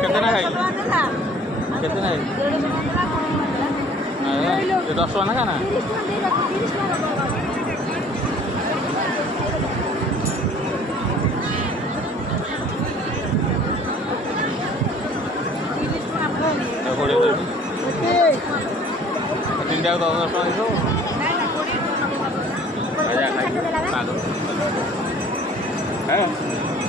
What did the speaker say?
कितना है कितना है ये 10 टका ना खाना तीन टाइम 10 टका है